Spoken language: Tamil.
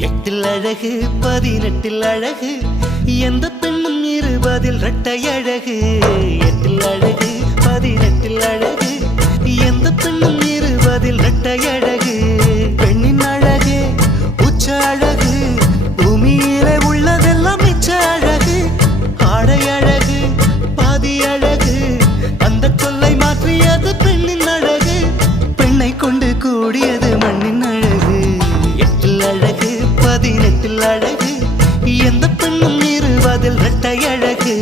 எட்டில் அழகு 18 அழகு எந்த பெண்ணும் 20 இரட்டை அழகு எட்டில் அழகு 18 அழகு எந்த பெண்ணும் 20 இரட்டை அழகு பெண்ணின் அழகு உச்ச அழகு பூமியிலே உள்ளதெல்லாம் மிச்ச அழகு ஆடை அழகு பாதி அழகு அந்த சொல்லை மாற்றியது பெண்ணின் அழகு பெண்ணை கொண்டு கூடியது மண்ணின் அழகு எட்டில் அழகு 18 அழகு எந்த பெண்ணும் 20 இரட்டை அழகு